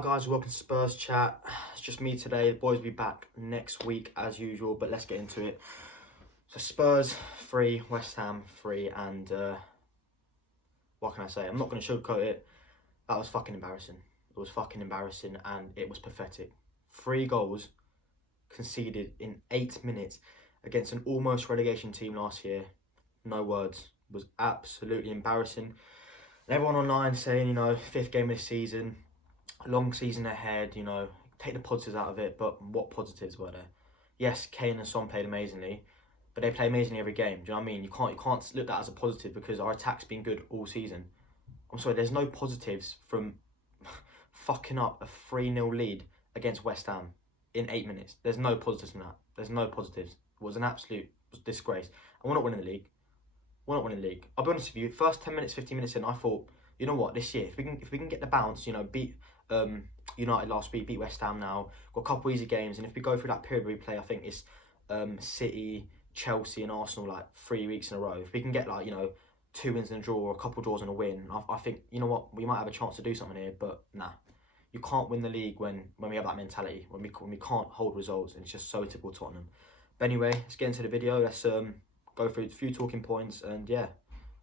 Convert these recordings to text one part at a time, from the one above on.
Hi guys, welcome to Spurs chat. It's just me today. The boys will be back next week as usual, but let's get into it. So Spurs 3, West Ham 3, and what can I say? I'm not going to sugarcoat it. That was fucking embarrassing. It was fucking embarrassing and it was pathetic. 3 goals conceded in 8 minutes against an almost relegation team last year. No words. It was absolutely embarrassing. And everyone online saying, you know, 5th game of the season, long season ahead, you know, take the positives out of it. But what positives were there? Yes, Kane and Son played amazingly, but they play amazingly every game. Do you know what I mean? You can't look at that as a positive because our attack's been good all season. I'm sorry, there's no positives from fucking up a 3-0 lead against West Ham in 8 minutes. There's no positives from that. There's no positives. It was an absolute disgrace. And we're not winning the league. We're not winning the league. I'll be honest with you, first 10 minutes, 15 minutes in, I thought, you know what, this year, if we can get the bounce, you know, beat United last week, beat West Ham now, got a couple easy games, and if we go through that period where we play, I think it's City, Chelsea and Arsenal like 3 weeks in a row. If we can get like, you know, 2 wins and a draw or a couple draws and a win, I think, you know what, we might have a chance to do something here. But nah, you can't win the league when we have that mentality, when we can't hold results, and it's just so typical Tottenham. But anyway, let's get into the video. Let's go through a few talking points, and yeah.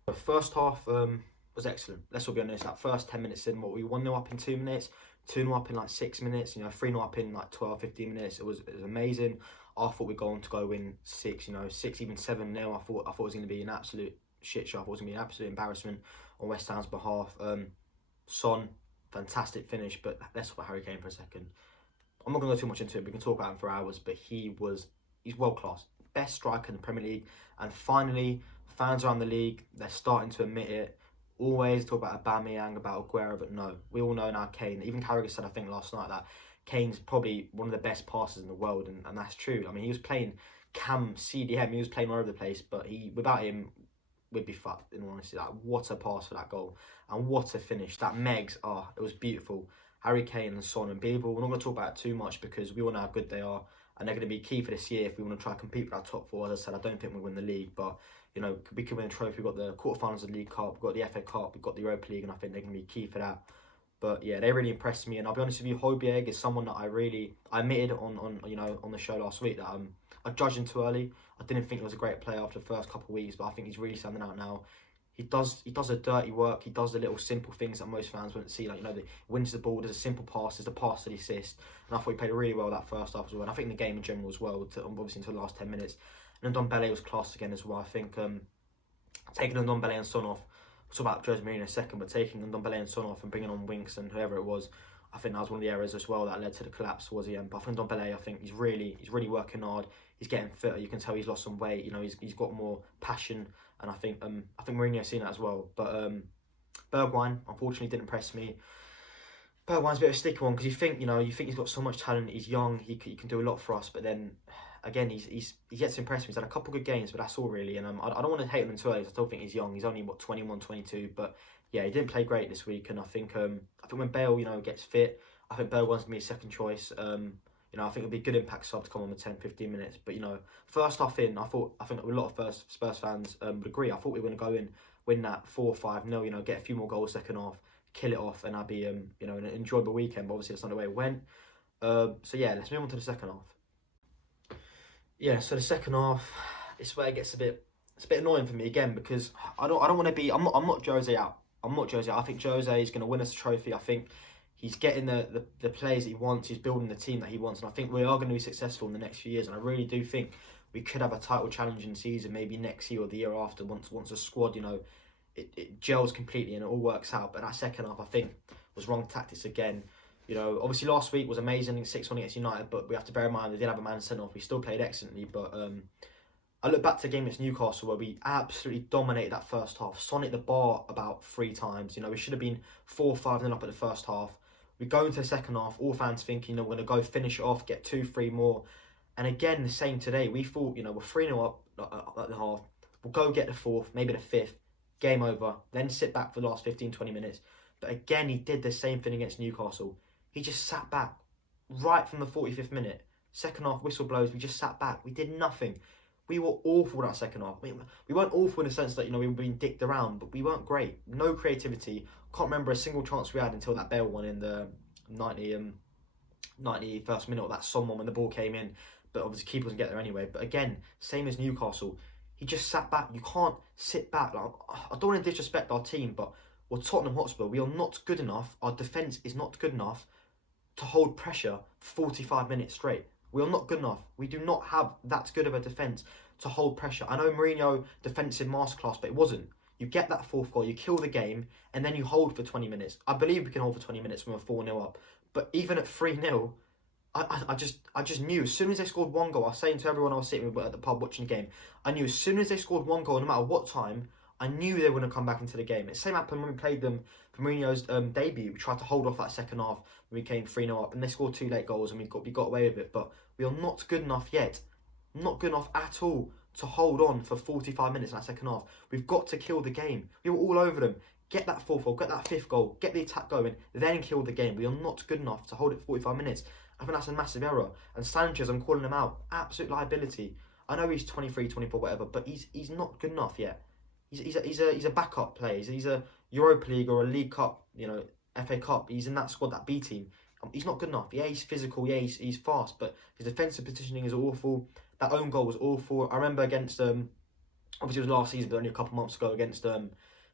The first half was excellent. Let's all be honest, that first 10 minutes in, what, we 1-0 up in 2 minutes, 2-0 up in like 6 minutes, you know, 3-0 up in like 12, 15 minutes. It was amazing. I thought we'd go on to go win 6, you know, 6, even 7-0. I thought it was going to be an absolute shit show. I thought it was going to be an absolute embarrassment on West Ham's behalf. Son, fantastic finish, but let's talk about Harry Kane for a second. I'm not going to go too much into it. We can talk about him for hours, but he's world class. Best striker in the Premier League. And finally, fans around the league, they're starting to admit it. Always talk about Aubameyang, about Aguero, but no, we all know now Kane. Even Carragher said, I think last night, that Kane's probably one of the best passers in the world, and that's true. I mean, he was playing cam CDM, he was playing all over the place, but without him, we'd be fucked, in all honesty. Like, what a pass for that goal, and what a finish. That Megs, it was beautiful. Harry Kane and Son and Beeble, we're not going to talk about it too much because we all know how good they are, and they're going to be key for this year if we want to try and compete with our top 4. As I said, I don't think we'll win the league, but you know, we could win a trophy. We've got the quarterfinals of the League Cup, we've got the FA Cup, we've got the Europa League, and I think they're going to be key for that. But yeah, they really impressed me, and I'll be honest with you, Højbjerg is someone that I admitted on the show last week that I judged him too early. I didn't think he was a great player after the first couple of weeks, but I think he's really standing out now. He does the dirty work. He does the little simple things that most fans wouldn't see. Like, you know, wins the ball, does a simple pass, does a pass to the assist. And I thought he played really well that first half as well. And I think the game in general as well, obviously until the last 10 minutes. And Ndombele was class again as well. I think taking Ndombele and Son off, we'll talk about Jose Mourinho in a second, but taking Ndombele and Son off and bringing on Winks and whoever it was, I think that was one of the errors as well that led to the collapse towards the end. But I think Ndombele, I think he's really working hard. He's getting fitter. You can tell he's lost some weight. You know, he's got more passion. And I think Mourinho's seen that as well. But Bergwijn, unfortunately, didn't impress me. Bergwijn's a bit of a sticky one because you think he's got so much talent. He's young. He can do a lot for us. But then again, he's yet to impress me. He's had a couple of good games, but that's all really. And I don't want to hate him too early. I still think he's young. He's only 21, 22. But yeah, he didn't play great this week. And I think when Bale gets fit, I think Bergwijn's gonna be a second choice. You know, I think it'll be a good impact sub to come on with 10, 15 minutes. But, you know, first half in, I think a lot of Spurs fans would agree. I thought we were going to go in, win that 4-5-0, you know, get a few more goals second half, kill it off, and that'd be, you know, an enjoyable weekend. But obviously, that's not the way it went. So, yeah, let's move on to the second half. Yeah, so the second half, it's where it gets a bit annoying for me again because I don't want to be, I'm not Jose out. I'm not Jose out. I think Jose is going to win us a trophy. I think he's getting the players that he wants. He's building the team that he wants. And I think we are going to be successful in the next few years. And I really do think we could have a title challenging season maybe next year or the year after once the squad, you know, it gels completely and it all works out. But that second half, I think, was wrong tactics again. You know, obviously last week was amazing, 6-1 against United. But we have to bear in mind they did have a man sent off. We still played excellently. But I look back to the game against Newcastle where we absolutely dominated that first half. Son hit the bar about 3 times. You know, we should have been 4-5-0 up at the first half. We go into the second half, all fans thinking, you know, we're going to go finish it off, get 2-3 more. And again, the same today. We thought, you know, we're 3-0 up at the half. We'll go get the 4th, maybe the 5th. Game over. Then sit back for the last 15, 20 minutes. But again, he did the same thing against Newcastle. He just sat back right from the 45th minute. Second half, whistle blows. We just sat back. We did nothing. We were awful that second half. We weren't awful in the sense that, you know, we were being dicked around, but we weren't great. No creativity. Can't remember a single chance we had until that Bale one in the 91st minute, or that someone when the ball came in, but obviously keeper doesn't get there anyway. But again, same as Newcastle, he just sat back. You can't sit back. Like, I don't want to disrespect our team, but we're Tottenham Hotspur. We are not good enough. Our defence is not good enough to hold pressure 45 minutes straight. We are not good enough. We do not have that good of a defence to hold pressure. I know Mourinho defensive masterclass, but it wasn't. You get that fourth goal, you kill the game, and then you hold for 20 minutes. I believe we can hold for 20 minutes when we're 4-0 up. But even at 3-0, I just knew as soon as they scored one goal, I was saying to everyone I was sitting with at the pub watching the game, I knew as soon as they scored one goal, no matter what time, I knew they were going to come back into the game. The same happened when we played them for Mourinho's debut. We tried to hold off that second half when we came 3-0 up, and they scored 2 late goals, and we got away with it. But we are not good enough yet. Not good enough at all to hold on for 45 minutes in that second half. We've got to kill the game. We were all over them. Get that fourth goal, get that fifth goal, get the attack going, then kill the game. We are not good enough to hold it 45 minutes. I think that's a massive error. And Sanchez, I'm calling him out. Absolute liability. I know he's 23, 24, whatever, but he's not good enough yet. He's a backup player. He's a Europa League or a League Cup, FA Cup. He's in that squad, that B team. He's not good enough. Yeah, he's physical. Yeah, he's fast, but his defensive positioning is awful. That own goal was awful. I remember against obviously it was last season, but only a couple months ago against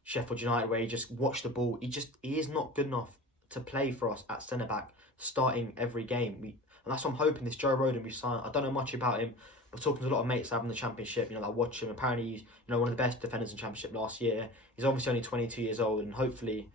Sheffield United, where he just watched the ball. He is not good enough to play for us at centre back, starting every game. And that's what I'm hoping. This Joe Rodon we signed. I don't know much about him, but talking to a lot of mates I have in the Championship, that watch him. Apparently, he's one of the best defenders in the Championship last year. He's obviously only 22 years old, and hopefully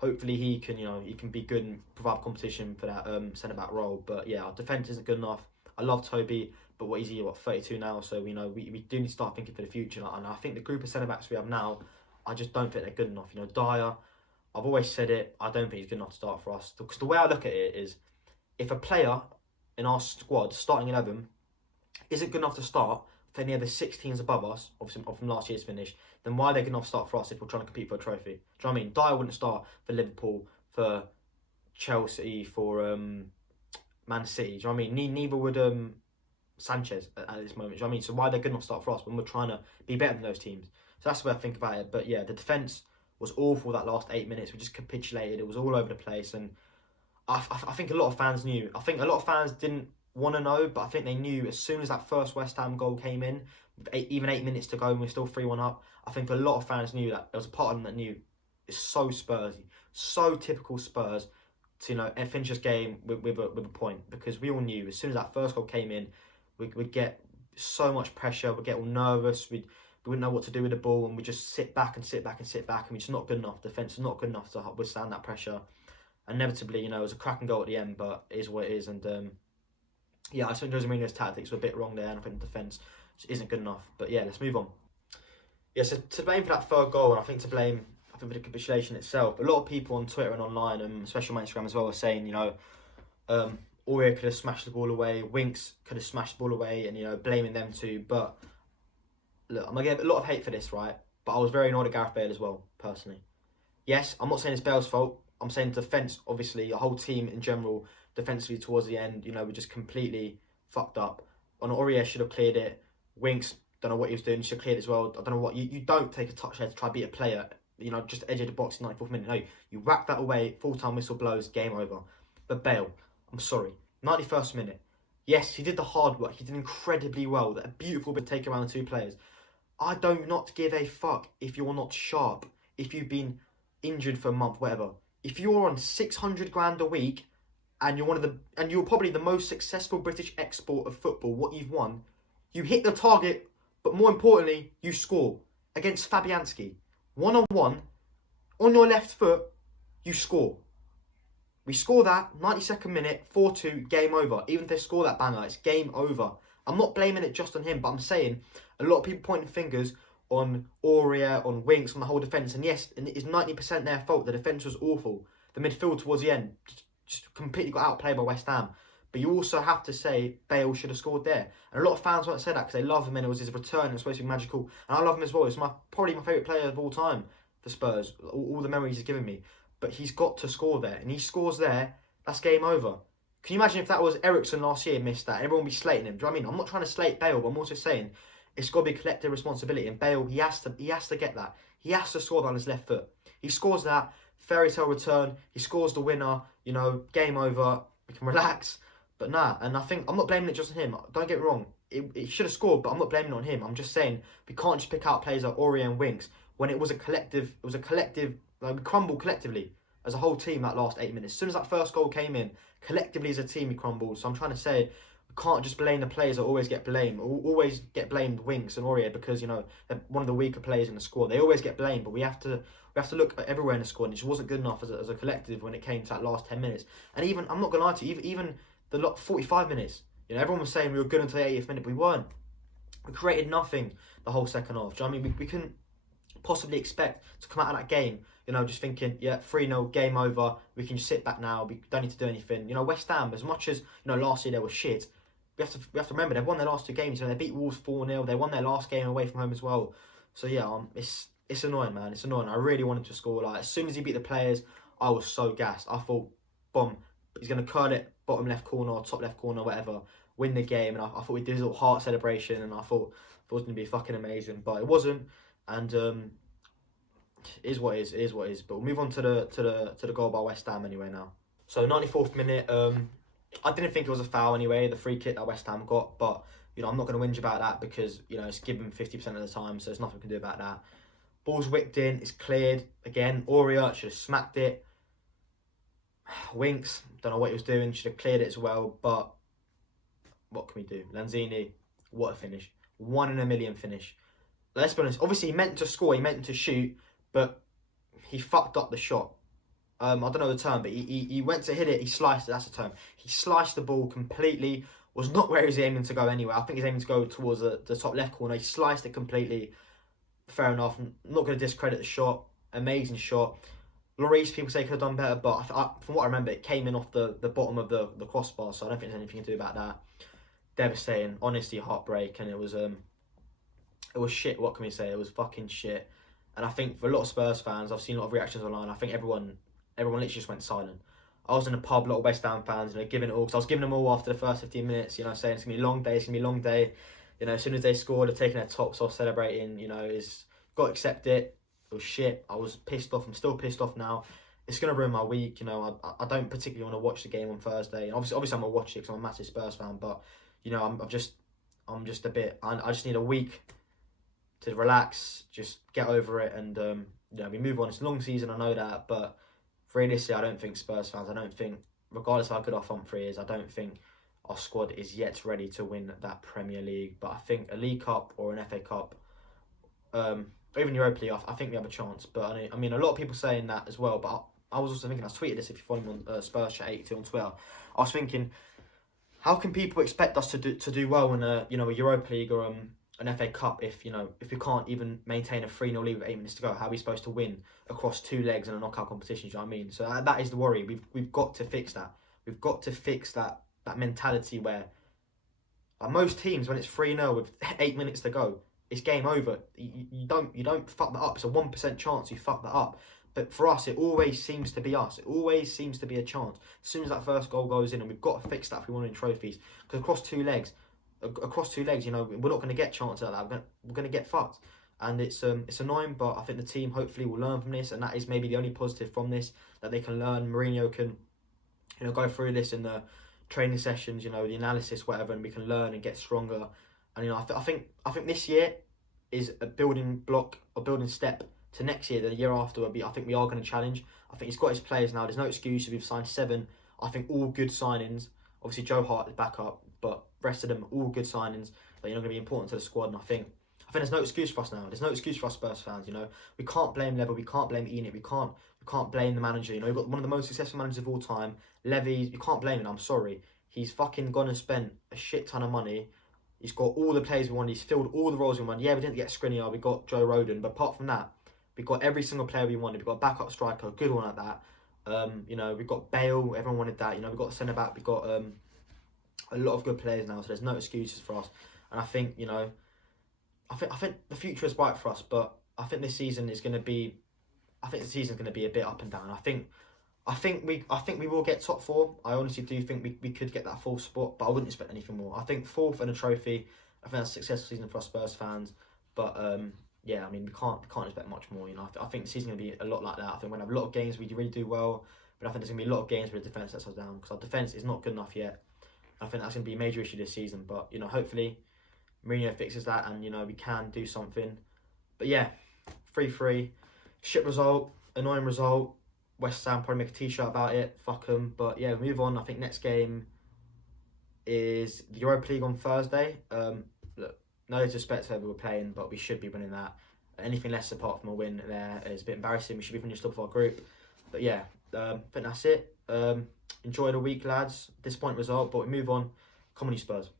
he can he can be good and provide competition for that centre back role. But yeah, our defence isn't good enough. I love Toby, but what is he? 32 now? So we do need to start thinking for the future. And I think the group of centre backs we have now, I just don't think they're good enough. Dyer, I've always said it. I don't think he's good enough to start for us. Because the way I look at it is, if a player in our squad, starting 11, isn't good enough to start for any of the 6 teams above us, obviously from last year's finish, then why are they good enough to start for us if we're trying to compete for a trophy? Do you know what I mean? Dyer wouldn't start for Liverpool, for Chelsea, for Man City. Do you know what I mean? Neither would Sanchez at this moment. Do you know what I mean? So why are they good enough to start for us when we're trying to be better than those teams? So that's the way I think about it. But yeah, the defence was awful that last 8 minutes. We just capitulated. It was all over the place. And I think a lot of fans knew. I think a lot of fans didn't want to know, but I think they knew as soon as that first West Ham goal came in, with even 8 minutes to go and we're still 3-1 up, I think a lot of fans knew that. There was a part of them that knew it's so Spursy, so typical Spurs to finish this game with a point, because we all knew as soon as that first goal came in, we'd get so much pressure, we'd get all nervous, we wouldn't know what to do with the ball, and we just sit back, and we're just not good enough. Defence is not good enough to withstand that pressure. Inevitably, it was a cracking goal at the end, but it is what it is. And yeah, I think Jose Mourinho's tactics were a bit wrong there, and I think the defence isn't good enough. But yeah, let's move on. Yeah, so to blame for that third goal, and I think for the capitulation itself, a lot of people on Twitter and online, especially on my Instagram as well, are saying, Aurier could have smashed the ball away, Winks could have smashed the ball away, and blaming them too. But look, I'm gonna get a lot of hate for this, right? But I was very annoyed at Gareth Bale as well, personally. Yes, I'm not saying it's Bale's fault. I'm saying defence, obviously, the whole team in general, defensively towards the end, we just completely fucked up. On Aurier should have cleared it. Winks, don't know what he was doing, should have cleared it as well. I don't know what, you don't take a touch there to try to beat a player, just edge of the box in 94th minute. No, you whack that away, full-time whistle blows, game over. But Bale, I'm sorry, 91st minute. Yes, he did the hard work. He did incredibly well. That a beautiful bit take around the 2 players. I do not give a fuck if you're not sharp, if you've been injured for a month, whatever. If you're on 600 grand a week and you're probably the most successful British export of football, what you've won, you hit the target, but more importantly, you score against Fabianski. 1-on-1, on your left foot, you score. We score that, 92nd minute, 4-2, game over. Even if they score that banger, it's game over. I'm not blaming it just on him, but I'm saying a lot of people pointing fingers on Aurier, on Winks, on the whole defence. And yes, it is 90% their fault. The defence was awful. The midfield towards the end just completely got outplayed by West Ham. But you also have to say Bale should have scored there. And a lot of fans won't say that because they love him and it was his return and it was supposed to be magical. And I love him as well. He's probably my favourite player of all time for Spurs. All the memories he's given me. But he's got to score there. And he scores there, that's game over. Can you imagine if that was Ericsson last year missed that? Everyone would be slating him. Do you know what I mean? I'm not trying to slate Bale, but I'm also saying it's got to be a collective responsibility. And Bale, he has to get that. He has to score that on his left foot. He scores that, fairy tale return. He scores the winner. You know, game over. We can relax. But nah, and I think I'm not blaming it just on him. Don't get me wrong. It should have scored, but I'm not blaming it on him. I'm just saying we can't just pick out players like Aurier and Winks when it was a collective. It was a collective. Like, we crumbled collectively as a whole team that last 8 minutes. As soon as that first goal came in, collectively as a team we crumbled. So I'm trying to say we can't just blame the players that always get blamed. Always get blamed Winks and Aurier because, you know, they're one of the weaker players in the squad. They always get blamed, but we have to look at everywhere in the squad. And it just wasn't good enough as a collective when it came to that last 10 minutes. And even, I'm not gonna lie to you, even the 45 minutes. You know, everyone was saying we were good until the 80th minute, but we weren't. We created nothing the whole second half. Do you know what I mean? We couldn't possibly expect to come out of that game, you know, just thinking, yeah, 3-0, game over, we can just sit back now, we don't need to do anything. You know, West Ham, as much as, you know, last year they were shit, we have to remember, they've won their last 2 games. You know, they beat Wolves 4-0, they won their last game away from home as well. So yeah, it's annoying, man, it's annoying. I really wanted to score. Like, as soon as he beat the players, I was so gassed. I thought, boom, he's going to curl it, bottom left corner, or top left corner, whatever, win the game. And I thought we'd do his little heart celebration, and I thought it was going to be fucking amazing, but it wasn't. And it is what it is, But we'll move on to the goal by West Ham anyway now. So 94th minute, I didn't think it was a foul anyway, the free kick that West Ham got, but, you know, I'm not going to whinge about that because, you know, it's given 50% of the time, so there's nothing we can do about that. Ball's whipped in, it's cleared. Again, Aurier should have smacked it. Winks, don't know what he was doing, should have cleared it as well, but what can we do? Lanzini, what a finish. 1 in a million finish. Let's be honest, obviously he meant to score, he meant to shoot, but he fucked up the shot. I don't know the term, but he went to hit it, he sliced it, that's the term. He sliced the ball completely, was not where he was aiming to go anyway. I think he's aiming to go towards the top left corner. He sliced it completely. Fair enough, I'm not going to discredit the shot. Amazing shot. Lloris, people say could have done better, but from what I remember, it came in off the bottom of the crossbar, so I don't think there's anything to do about that. Devastating, honestly, heartbreak, and it was shit. What can we say? It was fucking shit. And I think for a lot of Spurs fans, I've seen a lot of reactions online. I think everyone literally just went silent. I was in a pub, a lot of West Ham fans, you know, giving it all. Because I was giving them all after the first 15 minutes, you know, saying it's going to be a long day, it's going to be a long day. You know, as soon as they scored, they're taking their tops off, celebrating, you know, got to accept it. It was shit. I was pissed off. I'm still pissed off now. It's going to ruin my week. You know, I don't particularly want to watch the game on Thursday. And obviously I'm going to watch it because I'm a massive Spurs fan. But, you know, I'm just a bit, I just need a week to relax, just get over it. And, you know, we move on. It's a long season, I know that. But realistically, I don't think Spurs fans, regardless of how good our front three is, I don't think our squad is yet ready to win that Premier League. But I think a League Cup or an FA Cup, or even Europa League, I think we have a chance. But I mean, a lot of people saying that as well. But I was also thinking, I tweeted this if you follow me on Spurschat82 on Twitter. I was thinking, how can people expect us to do well in a Europa League or an FA Cup if we can't even maintain a 3-0 lead with 8 minutes to go? How are we supposed to win across 2 legs in a knockout competition? Do you know what I mean? So that is the worry. We've got to fix that. We've got to fix that mentality where most teams, when it's 3-0 with 8 minutes to go, it's game over. You don't fuck that up. It's a 1% chance you fuck that up. But for us, it always seems to be us. It always seems to be a chance. As soon as that first goal goes in, and we've got to fix that if we want to win trophies. Because across two legs, you know, we're not going to get chances like that. We're going to get fucked. And it's annoying, but I think the team hopefully will learn from this, and that is maybe the only positive from this, that they can learn. Mourinho can, you know, go through this in the training sessions, you know, the analysis, whatever, and we can learn and get stronger. And, you know, I think this year is a building block, a building step to next year. The year after will be, I think we are going to challenge. I think he's got his players now. There's no excuse. We've signed 7. I think all good signings. Obviously, Joe Hart is back up, but rest of them all good signings that, you know, going to be important to the squad. And I think there's no excuse for us now. There's no excuse for us Spurs fans. You know, we can't blame Levy. We can't blame Enid. We can't blame the manager. You know, we've got one of the most successful managers of all time, Levy. You can't blame him. I'm sorry. He's fucking gone and spent a shit ton of money. He's got all the players we wanted. He's filled all the roles we wanted. Yeah, we didn't get Skriniar. We got Joe Rodon. But apart from that, we got every single player we wanted. We got a backup striker, a good one at that. You know, we got Bale. Everyone wanted that. You know, we got a centre back. We got a lot of good players now. So there's no excuses for us. And I think, you know, I think the future is bright for us. But I think this season is going to be. I think the season's going to be a bit up and down. I think we will get top 4. I honestly do think we could get that 4th spot, but I wouldn't expect anything more. I think 4th and a trophy. I think that's a successful season for us Spurs fans. But yeah, I mean, we can't expect much more. You know, I think the season's gonna be a lot like that. I think we're gonna have a lot of games we really do well, but I think there's gonna be a lot of games where the defense lets us down because our defense is not good enough yet. I think that's gonna be a major issue this season. But you know, hopefully, Mourinho fixes that, and you know, we can do something. But yeah, 3-3, shit result, annoying result. West Ham probably make a t-shirt about it. Fuck them. But yeah, we move on. I think next game is the Europa League on Thursday. Look, no disrespect to whoever we're playing, but we should be winning that. Anything less apart from a win there is a bit embarrassing. We should be finished top of our group. But yeah, I think that's it. Enjoy the week, lads. Disappointing result, but we move on. Come on, you Spurs.